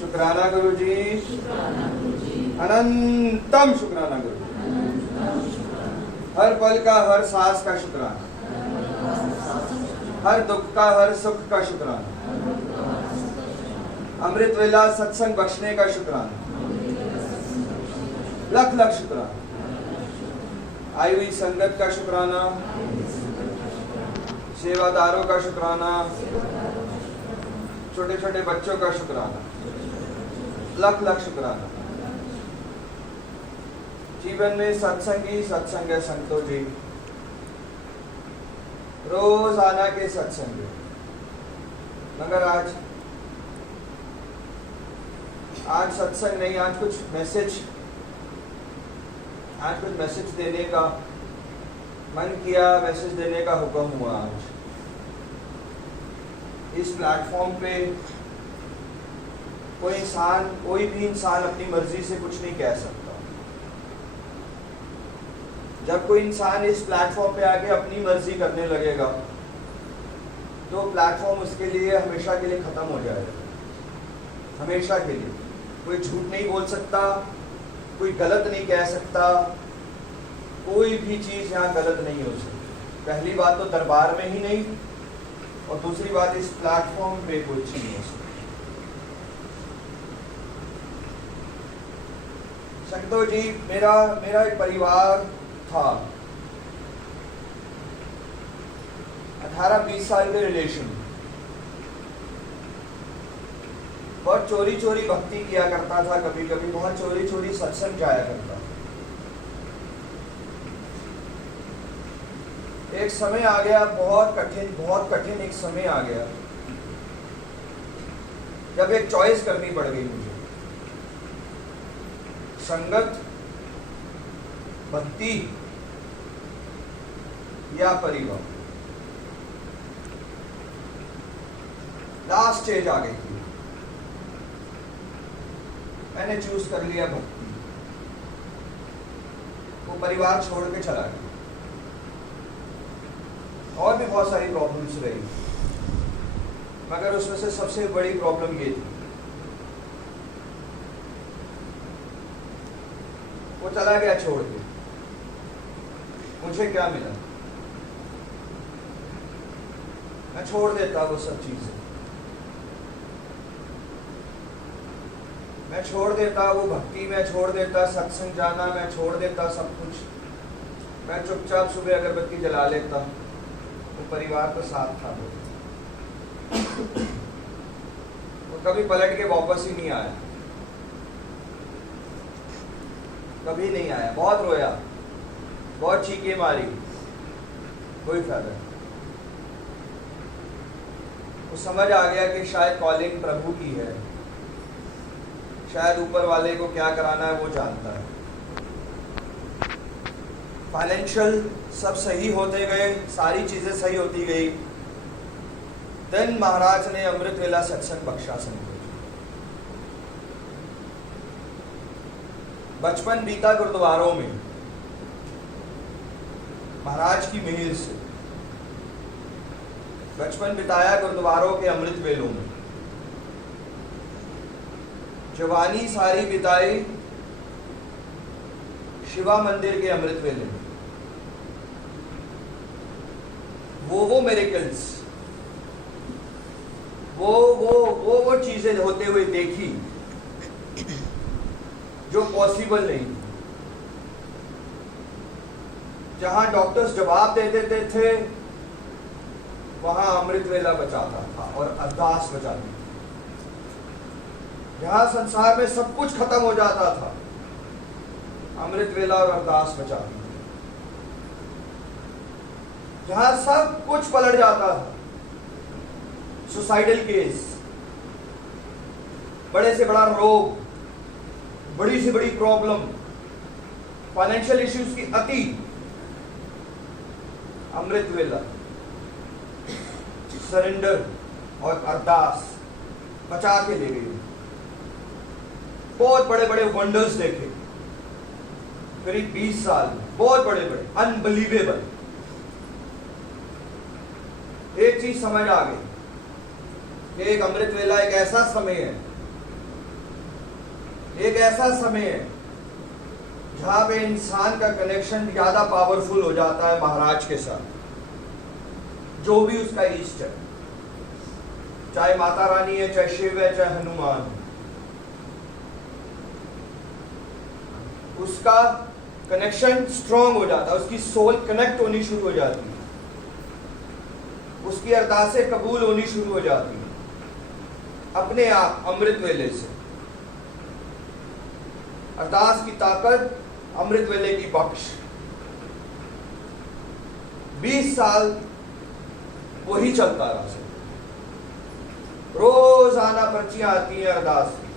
शुक्राना गुरु जी, अनंतम शुक्राना गुरु जी। हर पल का, हर सांस का शुक्राना, हर दुख का, हर सुख का शुक्राना, अमृत वेला सत्संग बख्शने का शुक्राना, लख लख शुक्राना, आई हुई संगत का शुक्राना, सेवादारों का शुक्राना, छोटे छोटे बच्चों का शुक्राना, लख लख शुक्राना। जीवन में सत्संगी सत्संग है संतो जी, रोज आना के सत्संग। मगर आज सत्संग नहीं, आज कुछ मैसेज देने का मन किया, मैसेज देने का हुक्म हुआ। आज इस प्लेटफॉर्म पे कोई भी इंसान अपनी मर्जी से कुछ नहीं कह सकता। जब कोई इंसान इस प्लेटफॉर्म पे आके अपनी मर्जी करने लगेगा तो प्लेटफॉर्म उसके लिए हमेशा के लिए खत्म हो जाएगा। हमेशा के लिए कोई झूठ नहीं बोल सकता, कोई गलत नहीं कह सकता, कोई भी चीज यहाँ गलत नहीं हो सकती। पहली बात तो दरबार में ही नहीं, और दूसरी बात इस प्लेटफॉर्म पे कोई चीज नहीं हो सकती। संतो जी, मेरा एक परिवार था, 18-20 साल के रिलेशन। बहुत चोरी चोरी भक्ति किया करता था, कभी कभी बहुत चोरी चोरी सत्संग जाया करता। एक समय आ गया, बहुत कठिन एक समय आ गया, जब एक चॉइस करनी पड़ गई मुझे। संगत, भक्ति या परिवार। लास्ट स्टेज आ गई थी, मैंने चूज कर लिया भक्ति। वो परिवार छोड़ के चला गया। और भी बहुत सारी प्रॉब्लम्स रही, मगर उसमें से सबसे बड़ी प्रॉब्लम ये थी, वो चला गया छोड़ के। मुझे क्या मिला? मैं छोड़ देता वो सब चीजें, मैं छोड़ देता वो भक्ति, मैं छोड़ देता सत्संग जाना, मैं छोड़ देता सब कुछ। मैं चुपचाप सुबह अगरबत्ती जला लेता। वो परिवार तो साथ था, वो कभी पलट के वापस ही नहीं आया, कभी नहीं आया। बहुत रोया, बहुत चीखें मारी, कोई फायदा नहीं। वो समझ आ गया कि शायद कॉलिंग प्रभु की है, शायद ऊपर वाले को क्या कराना है वो जानता है। फाइनेंशियल सब सही होते गए, सारी चीजें सही होती गई। देन महाराज ने अमृत वेला सत्संग बख्शा संतो। बचपन बीता गुरुद्वारों में, महाराज की मेहर से बचपन बिताया गुरुद्वारों के अमृत वेलों में। जवानी सारी बिताई शिवा मंदिर के अमृत वेले में। वो मिरेकल्स, वो चीजें होते हुए देखी जो पॉसिबल नहीं थी। जहां डॉक्टर्स जवाब दे देते थे, वहां अमृत वेला बचाता था और अरदास बचाती थी। जहां संसार में सब कुछ खत्म हो जाता था, अमृत वेला और अरदास बचाती थी। जहां सब कुछ पलट जाता था, सुसाइडल केस, बड़े से बड़ा रोग, बड़ी से बड़ी प्रॉब्लम, फाइनेंशियल इश्यूज की अति, अमृत वेला, सरेंडर और अरदास बचा के ले गई। बहुत बड़े बड़े वंडर्स देखे करीब 20 साल, बहुत बड़े बड़े, अनबिलीवेबल। एक चीज समझ आ गई, कि एक अमृत वेला एक ऐसा समय है, एक ऐसा समय है जहां पे इंसान का कनेक्शन ज्यादा पावरफुल हो जाता है महाराज के साथ, जो भी उसका इष्ट है, चाहे माता रानी है, चाहे शिव है, चाहे हनुमान है, उसका कनेक्शन स्ट्रांग हो जाता है, उसकी सोल कनेक्ट होनी शुरू हो जाती है, उसकी अरदासें कबूल होनी शुरू हो जाती है अपने आप अमृत वेले से। अरदास की ताकत, अमृत वेले की बख्श। 20 साल वही चलता रहा सर, रोजाना पर्चियां आती हैं अरदास की,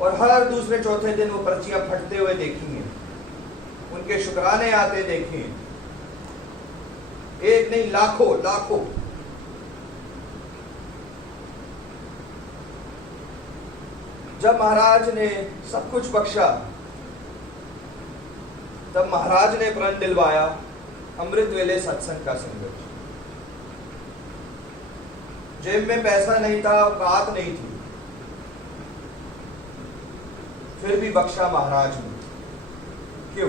और हर दूसरे चौथे दिन वो पर्चियां फटते हुए देखी हैं, उनके शुक्राने आते देखे हैं, एक नहीं लाखों लाखों। जब महाराज ने सब कुछ बख्शा, तब महाराज ने प्रण दिलवाया अमृत वेले सत्संग का संगत। जेब में पैसा नहीं था, औकात नहीं थी, फिर भी बख्शा महाराज ने। क्यों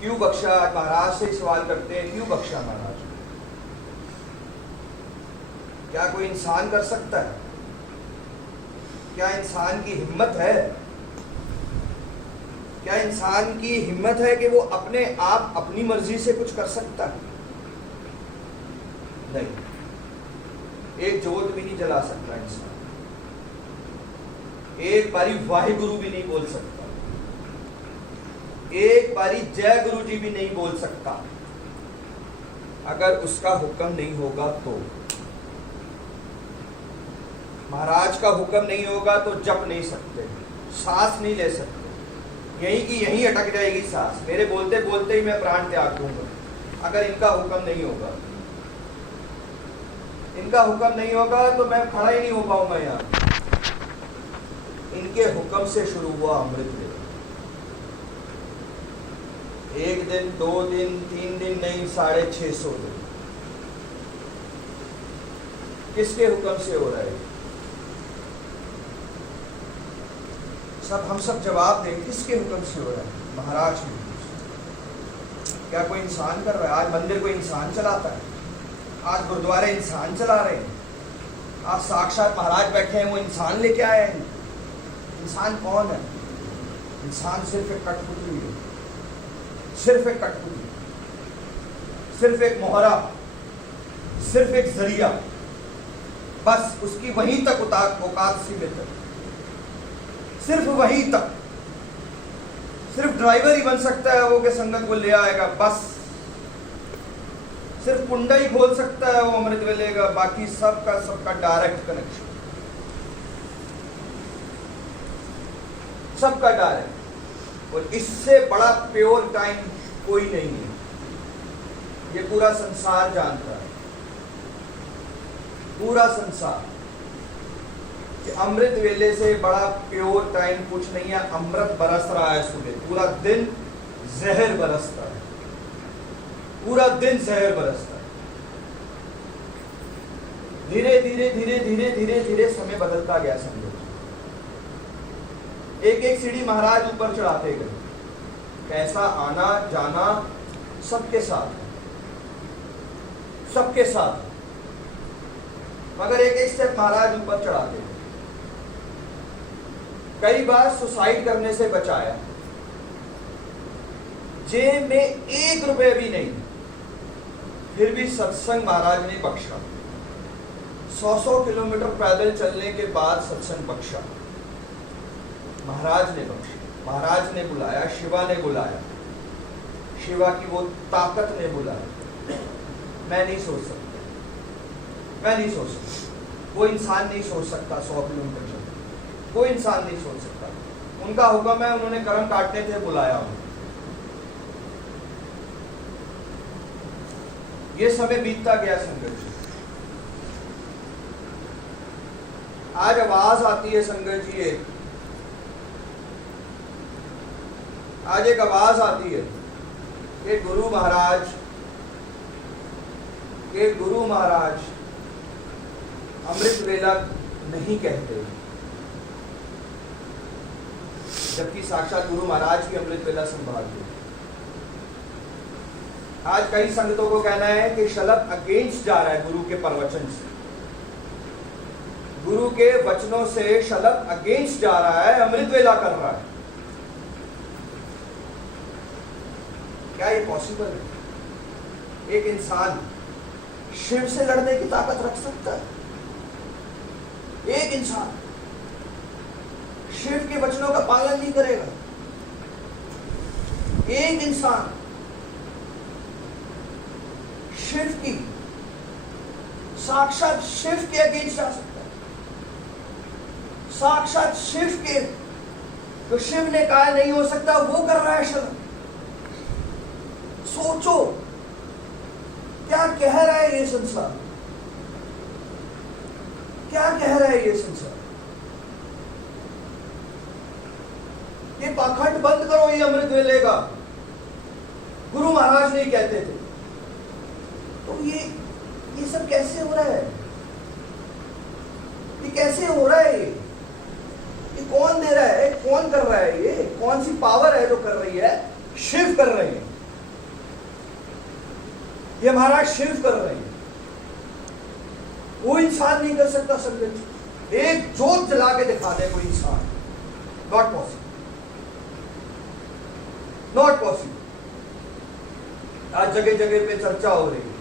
क्यों बख्शा? महाराज से सवाल करते हैं, क्यों बख्शा महाराज? क्या कोई इंसान कर सकता है? क्या इंसान की हिम्मत है? क्या इंसान की हिम्मत है कि वो अपने आप अपनी मर्जी से कुछ कर सकता है? नहीं। एक जोत भी नहीं जला सकता इंसान, एक बारी वाहिगुरु भी नहीं बोल सकता, एक बारी जय गुरु जी भी नहीं बोल सकता, अगर उसका हुक्म नहीं होगा तो। महाराज का हुक्म नहीं होगा तो जप नहीं सकते, सांस नहीं ले सकते, यहीं की यहीं अटक जाएगी सांस, मेरे बोलते बोलते ही मैं प्राण त्याग दूंगा। अगर इनका हुक्म नहीं होगा, इनका हुक्म नहीं होगा तो मैं खड़ा ही नहीं हो पाऊंगा यहाँ। इनके हुक्म से शुरू हुआ अमृत वेला। 1 दिन, 2 दिन, 3 दिन नहीं, 650 दिन। किसके हुक्म से हो रहा है? सब हम सब जवाब दें, किसके हुक्म से हो रहा है? महाराज के हुक्म से। क्या कोई इंसान कर रहा है? आज मंदिर कोई इंसान चलाता है, आज गुरुद्वारे इंसान चला रहे हैं, आज साक्षात महाराज बैठे हैं, वो इंसान लेके आए हैं। इंसान कौन है? इंसान सिर्फ एक कठपुतली है, सिर्फ एक कठपुतली, सिर्फ एक मोहरा, सिर्फ एक जरिया, बस उसकी वहीं तक औकात सीमित है, सिर्फ वहीं तक। सिर्फ ड्राइवर ही बन सकता है वो, के संगत को ले आएगा, बस सिर्फ कुंडा ही खोल सकता है वो अमृत वेले का, बाकी सबका डायरेक्ट कनेक्शन, सबका डायरेक्ट। और इससे बड़ा प्योर टाइम कोई नहीं है, ये पूरा संसार जानता है, पूरा संसार, कि अमृत वेले से बड़ा प्योर टाइम कुछ नहीं है। अमृत बरस रहा है सुबह, पूरा दिन जहर बरसता है, पूरा दिन जहर बरसता है। धीरे धीरे धीरे धीरे धीरे धीरे समय बदलता गया समझो। एक एक सीढ़ी महाराज ऊपर चढ़ाते गए, कैसा आना जाना सबके साथ, सबके साथ, मगर एक एक स्टेप महाराज ऊपर चढ़ाते गए। कई बार सुसाइड करने से बचाया, जेब में 1 रुपए भी नहीं, फिर भी सत्संग महाराज ने बख्शा। 100 किलोमीटर पैदल चलने के बाद सत्संग बख्शा, महाराज ने बख्शा। महाराज ने बुलाया, शिवा ने बुलाया, शिवा की वो ताकत ने बुलाया। मैं नहीं सोच सकता, मैं नहीं सोच सकता, वो इंसान नहीं सोच सकता 100 किलोमीटर चलना, कोई इंसान नहीं सोच सकता। उनका हुक्म है, उन्होंने कर्म काटने थे, बुलाया उन्हें। ये समय बीतता गया संगत जी। आज आवाज आती है संगत जी, आज एक आवाज आती है कि गुरु महाराज कि गुरु महाराज अमृत वेला नहीं कहते, जबकि साक्षात गुरु महाराज की अमृत वेला संभालते। आज कई संगतों को कहना है कि शलभ अगेंस्ट जा रहा है गुरु के प्रवचन से, गुरु के वचनों से शलभ अगेंस्ट जा रहा है, अमृत वेला कर रहा है। क्या ये पॉसिबल है? एक इंसान शिव से लड़ने की ताकत रख सकता है? एक इंसान शिव के वचनों का पालन नहीं करेगा, एक इंसान शिव की, साक्षात शिव के अगेंस्ट जा सकता है, साक्षात शिव के, तो शिव ने कहा नहीं हो सकता वो कर रहा है शलभ। सोचो क्या कह रहा है ये संसार, क्या कह रहा है ये संसार। ये पाखंड बंद करो, ये अमृत वेले का गुरु महाराज नहीं कहते थे। तो ये सब कैसे हो रहा है? ये कैसे हो रहा है? ये कौन दे रहा है? कौन कर रहा है? ये कौन सी पावर है जो कर रही है? शिव कर रहे हैं, ये महाराज शिव कर रहे हैं। वो इंसान नहीं कर सकता संगत। एक जोत जला के दिखा दे कोई इंसान, नॉट पॉसिबल, नॉट पॉसिबल। आज जगह जगह पे चर्चा हो रही है,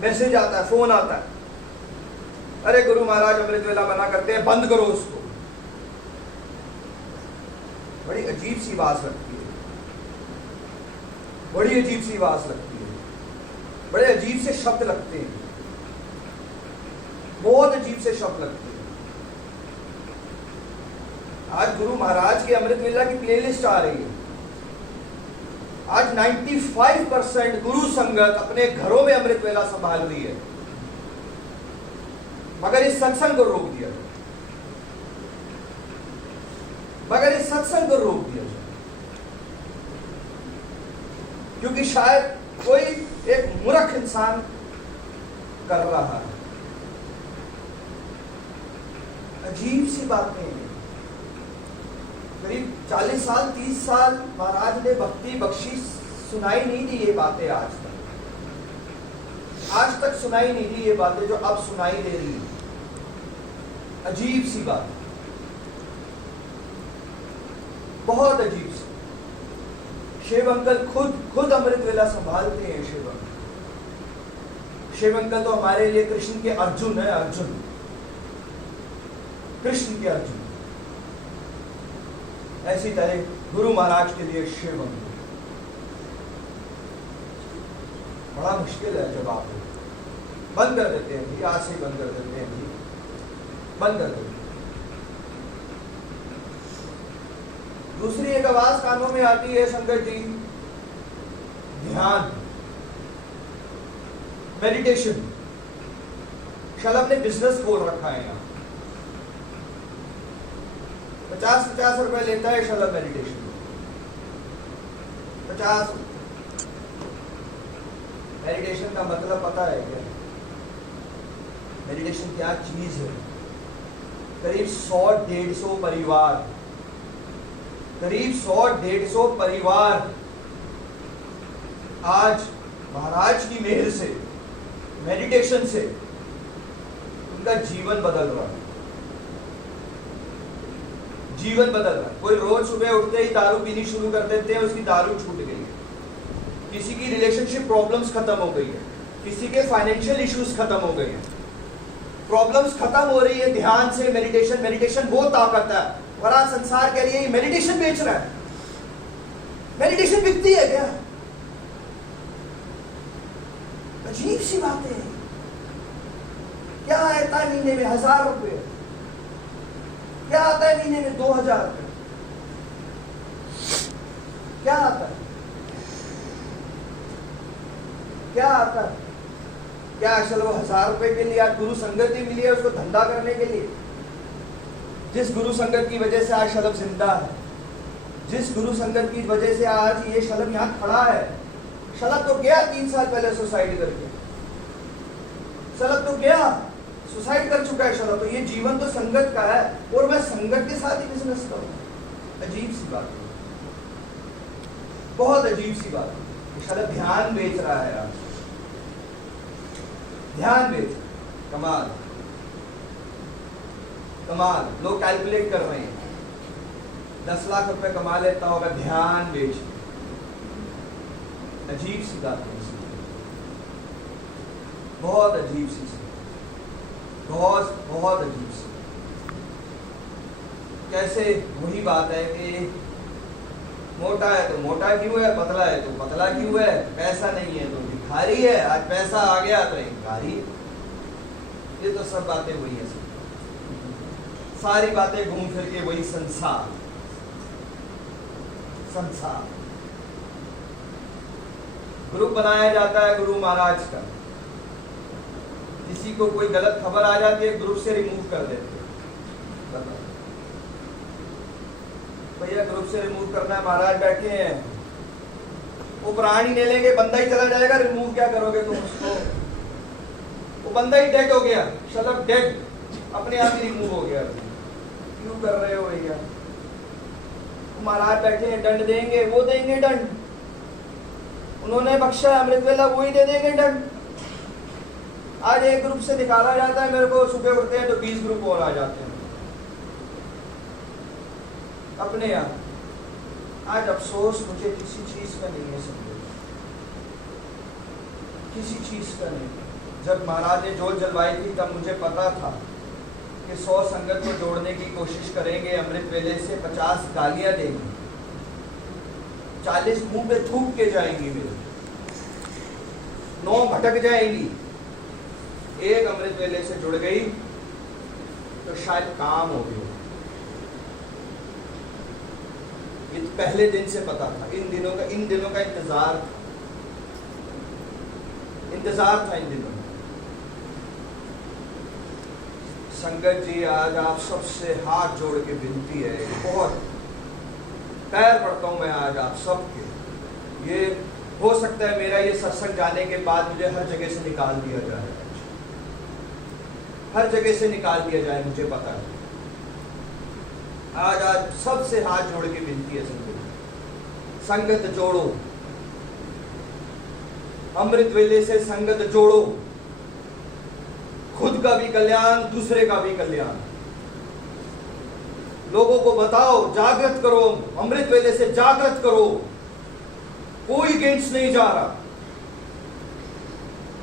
मैसेज आता है, फोन आता है, अरे गुरु महाराज अमृत वेला मना करते हैं, बंद करो उसको। बड़ी अजीब सी आवाज लगती है, बड़ी अजीब सी आवाज लगती है, बड़े अजीब से शब्द लगते हैं, बहुत अजीब से शब्द लगते हैं। आज गुरु महाराज की अमृत वेला की प्लेलिस्ट आ रही है। आज 95% गुरु संगत अपने घरों में अमृत वेला संभाल रही है, मगर इस सत्संग को रोक दिया जाए, मगर इस सत्संग को रोक दिया जाए, क्योंकि शायद कोई एक मूर्ख इंसान कर रहा है। अजीब सी बातें हैं। करीब 40 साल 30 साल महाराज ने भक्ति बख्शी, सुनाई नहीं दी ये बातें आज तक सुनाई नहीं दी ये बातें जो अब सुनाई दे रही है। अजीब सी बात, बहुत अजीब सी। शिव अंकल खुद अमृत वेला संभालते हैं। शिव अंकल तो हमारे लिए कृष्ण के अर्जुन है, अर्जुन, कृष्ण के अर्जुन। ऐसी तरह गुरु महाराज के लिए शिव अंकल। बड़ा मुश्किल है जब आप बंद कर देते हैं जी, आज से बंद कर देते हैं जी, बंद कर देते हैं। दूसरी एक आवाज कानों में आती है शंकर जी, ध्यान, मेडिटेशन। शलभ ने बिजनेस खोल रखा है यहाँ, 50-50 रुपए लेता है शलभ मेडिटेशन, 50। मेडिटेशन का मतलब पता है क्या? मेडिटेशन क्या चीज है? करीब 100-150 परिवार, करीब 100-150 परिवार आज महाराज की मेहर से, मेडिटेशन से उनका जीवन बदल रहा है, जीवन बदल रहा है। कोई रोज सुबह उठते ही दारू पीनी शुरू कर देते हैं, उसकी दारू छूट गई है। किसी की रिलेशनशिप प्रॉब्लम्स खत्म हो गई है, किसी के फाइनेंशियल इश्यूज खत्म हो गए हैं, प्रॉब्लम्स खत्म हो रही है ध्यान से, मेडिटेशन। मेडिटेशन वो ताकत है। और आज संसार कह रही है मेडिटेशन बेच रहा है। मेडिटेशन बिकती है क्या? अजीब सी बातें हैं। क्या आता है महीने में 1000 रुपये, क्या आता है महीने में 2000 रुपये, क्या आता है, क्या आता है? क्या असल वो 1000 रुपए के लिए आज गुरु संगत ही मिली है उसको धंधा करने के लिए? जिस गुरु संगत की वजह से आज शलभ जिंदा है, जिस गुरु संगत की वजह से आज ये शलभ यहाँ खड़ा है। शलभ तो गया 3 साल पहले सुसाइड करके, शलभ तो गया, सुसाइड कर चुका है शलभ, तो ये जीवन तो संगत का है और मैं संगत के साथ ही बिजनेस करूं। अजीब सी बात है, बहुत अजीब सी बात है। शलभ ध्यान बेच रहा है आज, ध्यान बेच, कमाल कमाल। लोग कैलकुलेट कर रहे हैं 10 लाख रुपए कमा लेता होगा ध्यान बेच। अजीब सी बात है, बहुत अजीब सी, बहुत बहुत अजीब सी। कैसे वही बात है कि मोटा है तो मोटा क्यों है, पतला है तो पतला क्यों है, पैसा नहीं है तो भिखारी है, आज पैसा आ गया तो भिखारी है। ये तो सब बातें वही है, सारी बातें घूम फिर के वही संसार। ग्रुप बनाया जाता है गुरु महाराज का, किसी को कोई गलत खबर आ जाती है ग्रुप से रिमूव कर देते हैं। भैया ग्रुप से रिमूव करना है, महाराज बैठे हैं, वो प्राणी ले लेंगे, बंदा ही चला जाएगा, रिमूव क्या करोगे तुम उसको? वो बंदा ही डेड हो गया, शलभ डेड, अपने आप ही रिमूव हो गया। क्यों कर रहे हो भैया? महाराज बैठे हैं, दंड देंगे, वो देंगे दंड, उन्होंने बख्शा अमृत वेला, वो ही दे देंगे दंड। आज एक ग्रुप से निकाला जाता है, मेरे को सुबह उठते हैं तो 20 ग्रुप और आ जाते हैं अपने यहाँ। आज अफसोस मुझे किसी चीज का नहीं है, समझे, किसी चीज का नहीं। जब महाराज ने जोत जलवाई थी तब मुझे पता था कि 100 संगत को जोड़ने की कोशिश करेंगे, अमृत वेले से 50 गालियां देंगे, 40 मुंह पे थूक के जाएंगी, मेरे 9 भटक जाएंगी। एक अमृत वेले से जुड़ गई तो शायद काम हो गया। ये पहले दिन से पता था, इन दिनों का इंतजार था इन दिनों। संगत जी आज आप सबसे हाथ जोड़ के विनती है, बहुत पैर पड़ता हूं मैं आज आप सबके। ये हो सकता है मेरा ये सत्संग जाने के बाद मुझे हर जगह से निकाल दिया जाए, हर जगह से निकाल दिया जाए, मुझे पता है। आज सबसे हाथ जोड़ के विनती है, संगत जोड़ो, अमृत वेले से संगत जोड़ो, खुद का भी कल्याण, दूसरे का भी कल्याण। लोगों को बताओ, जागृत करो, अमृत वेले से जागृत करो, कोई अगेंस्ट नहीं जा रहा।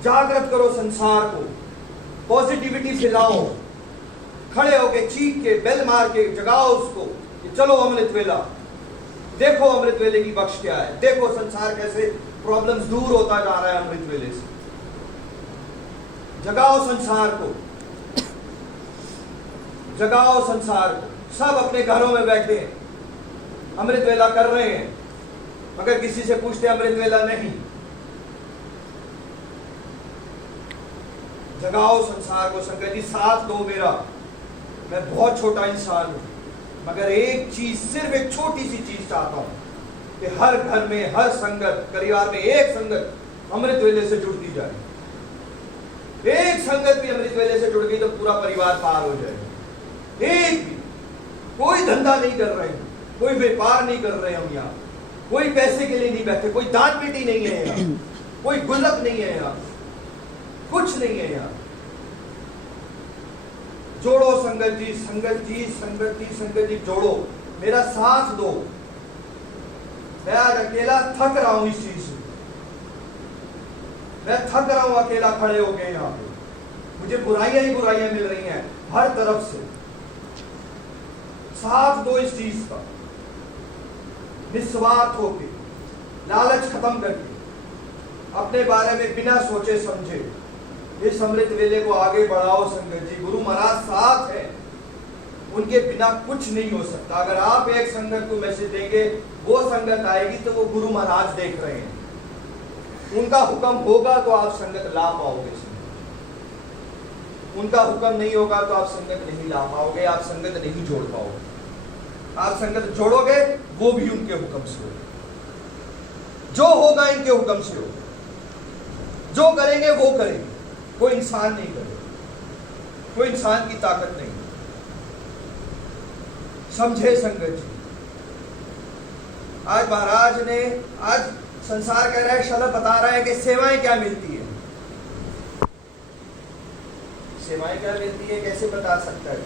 जागृत करो संसार को, पॉजिटिविटी फैलाओ, खड़े होके चीख के बेल मार के जगाओ उसको कि चलो अमृत वेला, देखो अमृत वेले की बख्श क्या है, देखो संसार कैसे प्रॉब्लम्स दूर होता जा रहा है अमृत वेले से। जगाओ संसार को, जगाओ संसार को। सब अपने घरों में बैठे अमृत वेला कर रहे हैं, मगर किसी से पूछते अमृत वेला नहीं। जगाओ संसार को। संगत जी साथ दो मेरा, मैं बहुत छोटा इंसान हूं, मगर एक चीज, सिर्फ एक छोटी सी चीज चाहता हूं कि हर घर में, हर संगत, परिवार में एक संगत अमृत वेले से जुड़ती जाए। एक संगत भी अमृत वेले से जुड़ गई तो पूरा परिवार पार हो जाएगा। एक भी, कोई धंधा नहीं कर रहे हैं, कोई व्यापार नहीं कर रहे हम यहाँ, कोई पैसे के लिए नहीं बैठे, कोई दान पेटी नहीं है यहाँ, कोई गुल्लक नहीं है यहाँ, कुछ नहीं है यहाँ। जोड़ो संगत जी, संगत जी, संगत जी, संगत जी जोड़ो, मेरा साथ दो। मैं आज अकेला थक रहा हूं इस चीज से, मैं थक रहा हूं अकेला खड़े हो गए यहाँ पे। मुझे बुराइयां ही बुराइयां मिल रही हैं हर तरफ से। साथ दो इस चीज का, निस्वार्थ होके, लालच खत्म करके, अपने बारे में बिना सोचे समझे इस अमृत वेले को आगे बढ़ाओ। संगत जी, गुरु महाराज साथ है, उनके बिना कुछ नहीं हो सकता। अगर आप एक संगत को मैसेज देंगे, वो संगत आएगी तो वो गुरु महाराज देख रहे हैं, उनका हुक्म होगा तो आप संगत ला पाओगे। उनका हुक्म नहीं होगा तो आप संगत नहीं ला पाओगे, आप संगत नहीं जोड़ पाओगे। आप संगत जोड़ोगे वो भी उनके हुक्म से होगा, जो होगा इनके हुक्म से होगा, जो करेंगे वो करेंगे। कोई इंसान नहीं करेगा, कोई इंसान की ताकत नहीं। समझे संगत जी, आज महाराज ने, आज संसार कह रहा है, शब्द बता रहा है कि सेवाएं क्या मिलती है। सेवाएं क्या मिलती है, कैसे बता सकता है?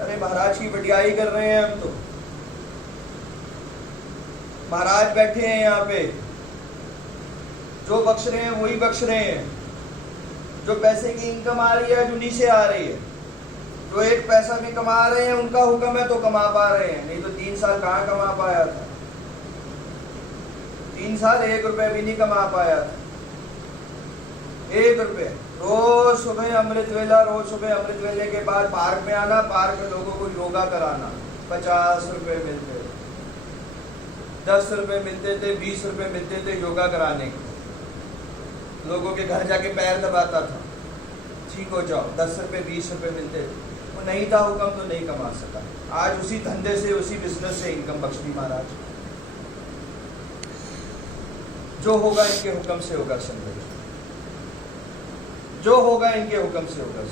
अरे महाराज की बड़ियाई कर रहे हैं हम तो। महाराज बैठे हैं यहाँ पे, जो बख्श रहे हैं वही बख्श रहे हैं। जो पैसे की इनकम आ रही है उन्हीं से आ रही है। जो एक पैसा भी कमा रहे हैं उनका हुक्म है तो कमा पा रहे हैं, नहीं तो 3 साल कहाँ कमा पाया था। 3 साल 1 रुपए भी नहीं कमा पाया था। 1 रुपए। रोज सुबह अमृत वेला, रोज सुबह अमृत वेले के बाद पार्क में आना, पार्क में लोगों को योगा कराना। 50 रुपए मिलते थे, 10 रुपए मिलते थे, 20 रुपए मिलते थे योगा कराने के। लोगों के घर जाके पैर दबाता था, ठीक हो जाओ। 10 रुपए 20 रुपए मिलते थे। वो नहीं था हुक्म तो नहीं कमा सका। आज उसी धंधे से, उसी बिजनेस से इनकम बख्श दी महाराज। जो होगा इनके हुक्म से होगा संगत, जो होगा इनके हुक्म से होगा।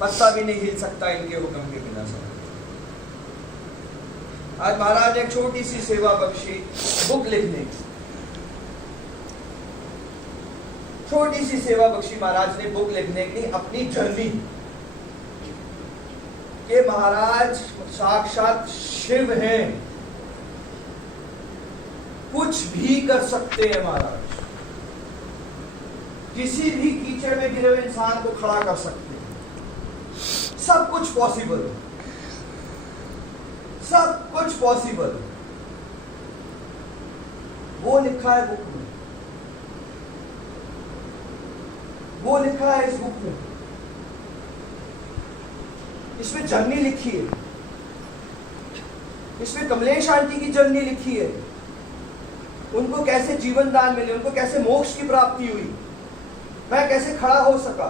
पत्ता भी नहीं हिल सकता इनके हुक्म के बिना संगत। आज महाराज ने एक छोटी सी सेवा बख्शी, बुक लिखने की। छोटी सी सेवा बख्शी महाराज ने बुक लिखने की, अपनी जर्नी के महाराज साक्षात शिव हैं, कुछ भी कर सकते हैं महाराज। किसी भी कीचड़ में गिरे हुए इंसान को खड़ा कर सकते हैं। सब कुछ पॉसिबल है, सब कुछ पॉसिबल। वो लिखा है बुक में, वो लिखा है इस बुक में। इसमें जर्नी लिखी है, इसमें कमलेश आंटी की जर्नी लिखी है। उनको कैसे जीवन दान मिले, उनको कैसे मोक्ष की प्राप्ति हुई, मैं कैसे खड़ा हो सका,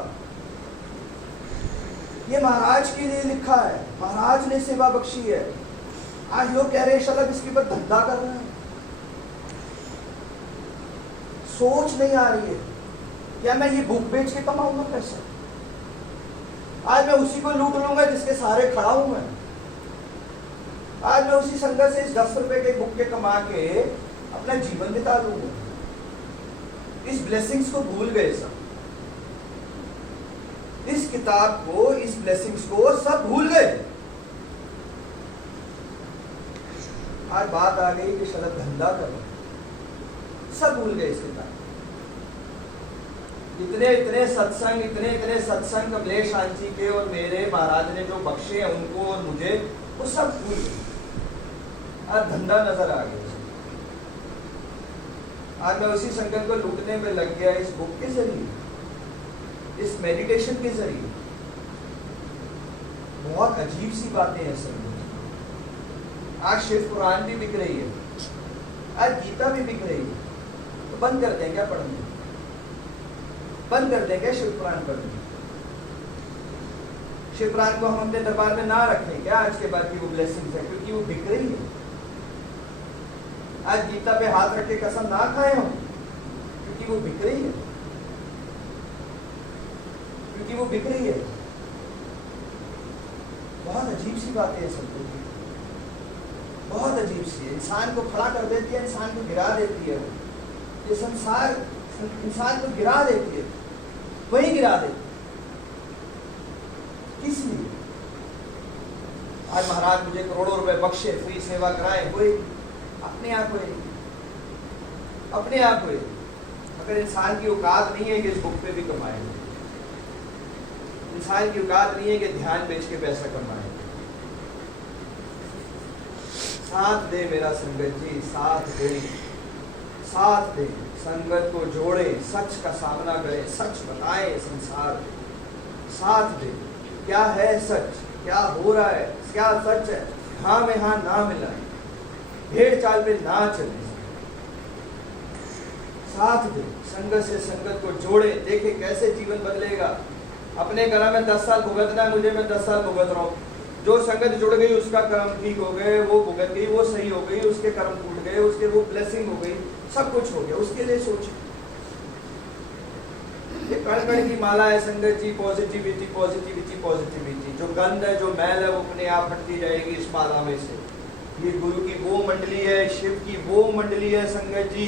ये महाराज के लिए लिखा है। महाराज ने सेवा बख्शी है। आज लोग कह रहे हैं शलभ इसके ऊपर धंधा कर रहे हैं। सोच नहीं आ रही है, क्या मैं ये बुक बेच के कमाऊंगा पैसा? आज मैं उसी को लूट लूंगा जिसके सहारे खड़ा हूं मैं। आज मैं उसी संगत से इस 10 रुपए के बुक के कमा के अपना जीवन बिता दूंगा। इस ब्लेसिंग्स को भूल गए सब, इस किताब को, इस ब्लेसिंग्स को सब भूल गए। आज बात आ गई कि शरद धंधा करो, सब भूल गए इस किताब। इतने इतने सत्संग कमलेश आंटी के और मेरे महाराज ने जो बख्शे हैं उनको और मुझे, वो सब भूल गए। आज धंधा नजर आ गया। आज मैं उसी संगत को लूटने में लग गया, इस बुक के जरिए, इस मेडिटेशन के जरिए। बहुत अजीब सी बातें हैं संगत। आज शिव पुराण भी बिक रही है, आज गीता भी बिक रही है। तो बंद कर दें क्या पढ़ने? बंद कर दें क्या शिव पुराण पढ़ने? शिव पुराण को हम अपने दरबार में ना रखें क्या आज के बाद की वो ब्लेसिंग्स है, क्योंकि वो बिक रही है। आज गीता पे हाथ रख के कसम ना खाए हम, क्योंकि वो बिक रही है, क्योंकि वो बिक रही है। बहुत अजीब सी बातें हैं सब कुछ, बहुत अजीब सी है। इंसान को खड़ा कर देती है, इंसान को गिरा देती है। ये संसार इंसान को गिरा देती है, वही गिरा देती। किस लिए? आज महाराज मुझे करोड़ों रुपए बख्शे, फ्री सेवा कराए, हुए अपने आप हुए, अपने आप हुए। अगर इंसान की औकात नहीं है कि इस बुक पे भी कमाएंगे, इंसान की औकात नहीं है कि ध्यान बेच के पैसा कमाएंगे। साथ दे मेरा संगत जी, साथ दे, साथ दे। संगत को जोड़े, सच का सामना करे, सच बताए संसार को। साथ दे, क्या है सच, क्या हो रहा है, क्या सच है। हाँ में हाँ ना मिलाए, भेड़ चाल पे ना चले। साथ दे, संगत से संगत को जोड़े, देखे कैसे जीवन बदलेगा। अपने कर्म में 10 साल भुगतना है मुझे, मैं 10 साल भुगत रहा हूँ। जो संगत जुड़ गई उसका कर्म ठीक हो गए, वो भुगत गई, वो सही हो गई, उसके कर्म टूट गए, उसके वो ब्लेसिंग हो गई, सब कुछ हो गया। उसके लिए सोचे, ये कण कण की माला है संगत जी, पॉजिटिविटी पॉजिटिविटी पॉजिटिविटी। जो गंध है, जो मैल है, वो अपने आप हटती जाएगी इस माला में से। ये गुरु की वो मंडली है, शिव की वो मंडली है संगत जी।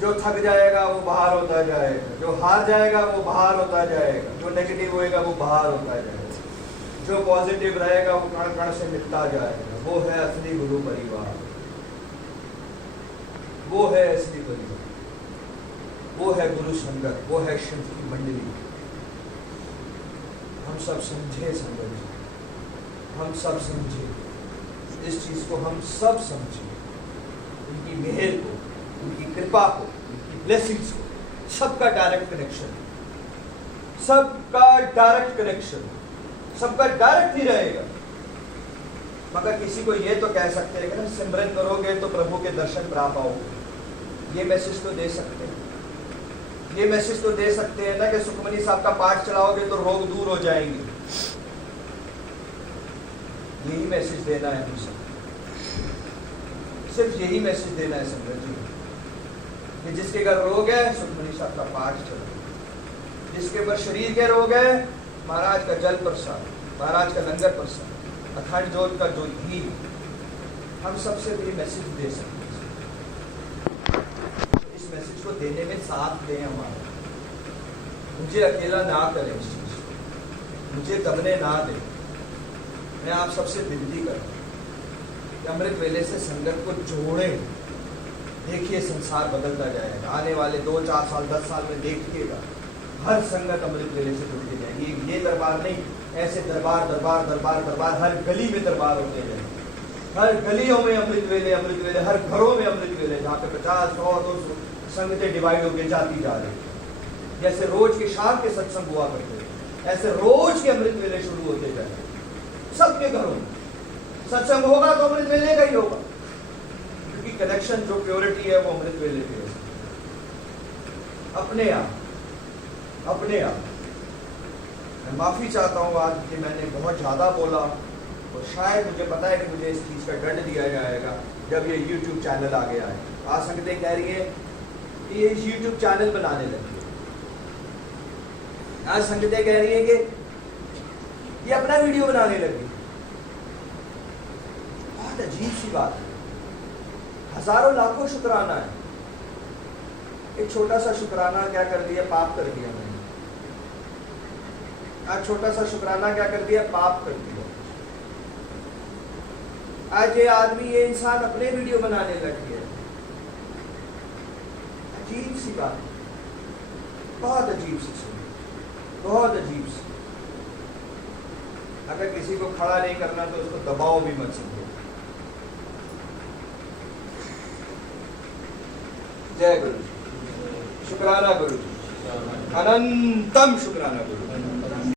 जो थक जाएगा वो बाहर होता जाएगा, जो हार जाएगा वो बाहर होता जाएगा, जो नेगेटिव होएगा वो बाहर होता जाएगा, जो पॉजिटिव रहेगा वो कण कण से मिलता जाएगा। वो है असली गुरु परिवार, वो है असली परिवार, वो है गुरु संगत, वो है शिव की मंडली। हम सब समझे संगत जी, हम सब समझे इस चीज को, हम सब समझे उनकी मेहर को, उनकी कृपा को, उनकी ब्लेसिंग्स को। सबका डायरेक्ट कनेक्शन, सबका डायरेक्ट कनेक्शन, सबका डायरेक्ट ही रहेगा। मगर किसी को ये तो कह सकते हैं कि ना सिमरन करोगे तो प्रभु के दर्शन प्राप्त आओगे। ये मैसेज तो दे सकते हैं, ये मैसेज तो दे सकते हैं ना कि सुखमनी साहब का पाठ चलाओगे तो रोग दूर हो जाएंगे। यही मैसेज देना है हम सब, सिर्फ यही मैसेज देना है संगत जी कि जिसके घर रोग है सुखमनी साहब का पाठ चलो, जिसके ऊपर शरीर के रोग है महाराज का जल प्रसाद, महाराज का लंगर प्रसाद, अखंड ज्योत का जो घी, हम सबसे भी मैसेज दे सकते हैं। इस मैसेज को देने में साथ दें हमारा, मुझे अकेला ना करें, इस चीज को मुझे दबने ना दें। मैं आप सबसे विनती करता हूँ कि अमृत वेले से संगत को जोड़ें। देखिए संसार बदलता जाएगा, आने वाले 2, 4 साल 10 साल में देखिएगा हर संगत अमृत वेले से जुड़ती जाएगी। ये दरबार नहीं, ऐसे दरबार दरबार दरबार दरबार हर गली में दरबार होते जाएंगे, हर गलियों में अमृत वेले, हर घरों में अमृत वेले, जहाँ पे 50, 100, 200 संगतें डिवाइड होकर जाती जा रही। जैसे रोज के शाम के सत्संग हुआ करते हैं, ऐसे रोज के अमृत वेले शुरू होते जाएंगे सबके घरों में। सत्संग होगा तो अमृत वेले का ही होगा, क्योंकि कनेक्शन जो प्योरिटी है वो अमृत वेले की है। अपने आप मैं माफी चाहता हूँ आज कि मैंने बहुत ज्यादा बोला, और शायद मुझे पता है कि मुझे इस चीज का दंड दिया जाएगा जब ये YouTube चैनल आ गया है। आज संगतें कह रही है कि ये YouTube चैनल बनाने लगी है, आज संगतें कह रही है कि ये अपना वीडियो बनाने लगी। बहुत अजीब सी बात है, हजारों लाखों शुक्राना है, एक छोटा सा शुक्राना क्या कर दिया, पाप कर दिया मैंने। आज छोटा सा शुक्राना क्या कर दिया, पाप कर दिया। आज ये आदमी, ये इंसान अपने वीडियो बनाने लग गया। अजीब सी बात, बहुत अजीब सी, बहुत अजीब सी। अगर किसी को खड़ा नहीं करना तो उसको दबाओ भी मत समझो। जय गुरु जी, शुक्राना गुरु जी, अनंतम शुक्राना गुरु जी।